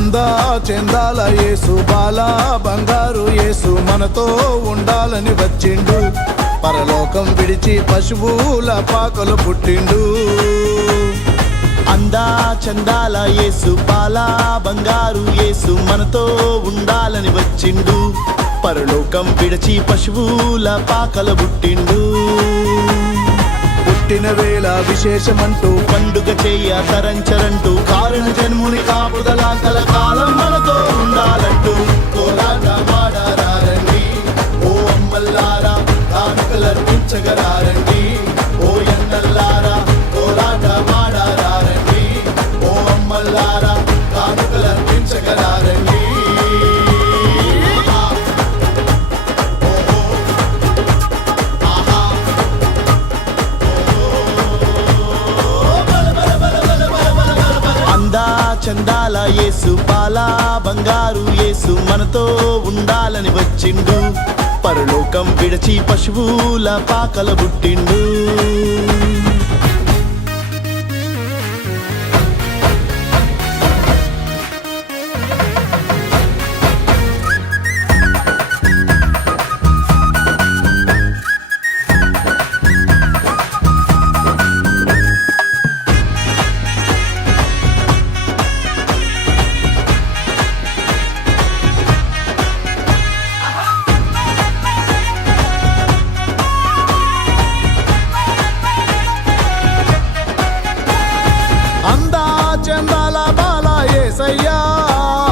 అందా చెందాల యేసు బాలా బంగారు యేసు మనతో ఉండాలని వచ్చిండు పరలోకం విడిచి పశువుల పాకలు పుట్టిండు అందా చందాల యేసు బాలా బంగారు యేసు మనతో ఉండాలని వచ్చిండు పరలోకం విడిచి పశువుల పాకల పుట్టిండు పుట్టిన వేళ విశేషమంటూ పండుగ చెయ్య తరంచరంటూ కారణ జన్ముని కాపుదల కలకాలం మనతో ఉండాలంటూ కోలాట మాడారండి ఓ అమ్మల్లారా కానుకలర్పించగరారండి ఓ ఎన్నల్లారా కోలాట మాడారండి ఓ అమ్మల్లారా కానుకలర్పించగరారండి చందాల యేసు బాలా బంగారు యేసు మనతో ఉండాలని వచ్చిండు పరలోకం విడిచి పశువుల పాకల పుట్టిండు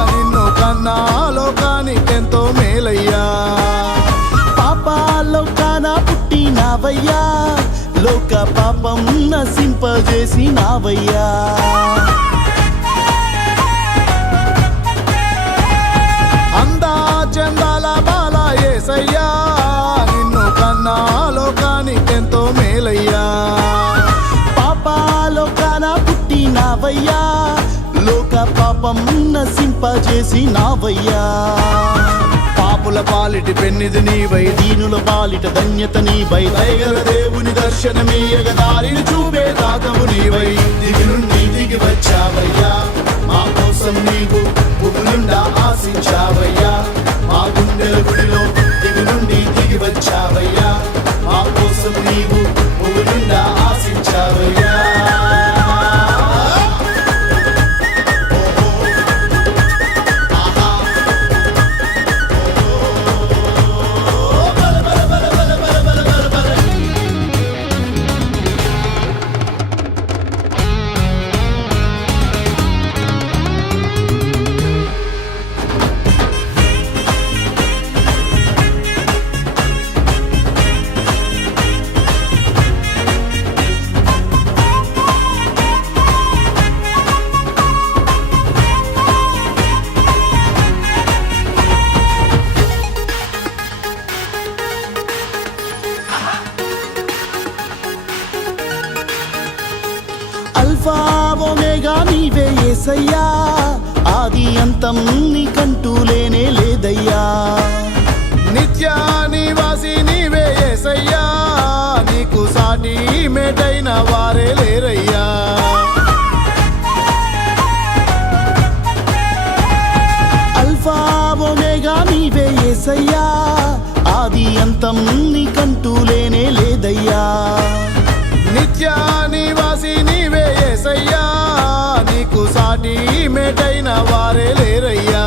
నిన్ను కన్నా లోకానికెంతో మేలయ్యా పాపాలోకాన పుట్టినావయ్యా లోక పాపం నశింపజేసినావయ్యా అందా చందాల బాల యేసయ్యా నిన్ను కన్నా లోకానికెంతో మేలయ్యా పాపాలోకాన పుట్టినావయ్యా లోక పాపం నశింపజేసినావయ్యా పాపుల పాలిటి పెన్నిది నీవై దీనుల పాలిట ధన్యత నీవై దయగల దేవుని దర్శనమీయగ దారిని చూపే దాతవు నీవై దిగి నుండి దిగి వచ్చావయ్యా మా కోసం నీవు భూములుండా ఆశించావయ్యా మా గుండెల గుడిలో దిగి నుండి దిగి వచ్చావయ్యా మా కోసం నీవు భూములుండా ఆశించావయ్యా అల్ఫా ఒమేగా నీవే యేసయ్యా ఆది అంతం నీకంటూ లేనే లేదయ్యా నిత్య నివాసి నీవే యేసయ్యా నీకు సాటి మేటైన వారే లేరయ్యా అల్ఫా ఒమేగా నీవే యేసయ్యా ఆది అంతం నీకంటూ లేనే లేదయ్యా నిత్య నివాసి నీవే యేసయ్యా నీకు సాటి మేటైన వారే లేరయ్యా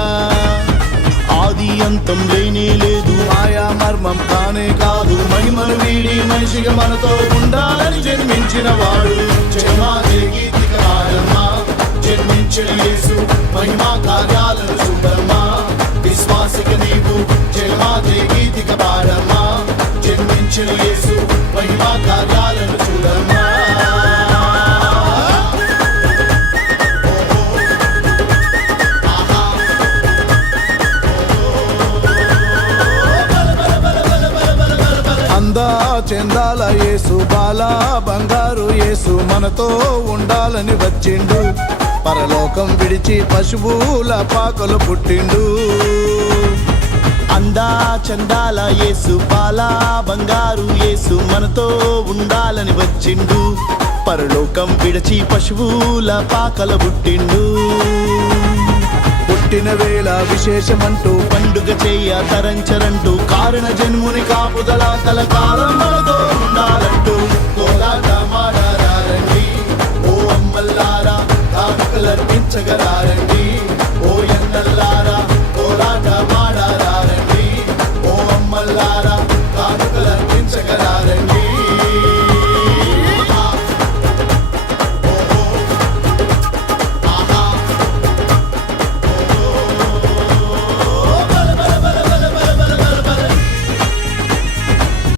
ఆది అంతం లేనే లేదు మాయా మర్మం కానే కాదు మహిమను వీడి మనిషిగా మనతో ఉండాలని జన్మించిన వాడు జన్మించిన యేసు మహిమా కార్యాలను చూడమ్మా విశ్వాసిక నీవు జయమాతే గీతిక పాడమ్మా జన్మించిన యేసు మహిమా కార్యాలను చూడమ్మా అందా చెందాల యేసు బాలా బంగారు యేసు మనతో ఉండాలని వచ్చిండు పరలోకం విడిచి పశువుల పాకలు పుట్టిండు అందా చందాల యేసు బాలా బంగారు యేసు మనతో ఉండాలని వచ్చిండు పరలోకం విడిచి పశువుల పాకల పుట్టిండు పుట్టిన వేళ విశేషమంటూ పండుగ చెయ్య తరంచరంటూ కారణ జన్ముని కాపుదల కలకాలం మనతో ఉండాలంటూ కోలాట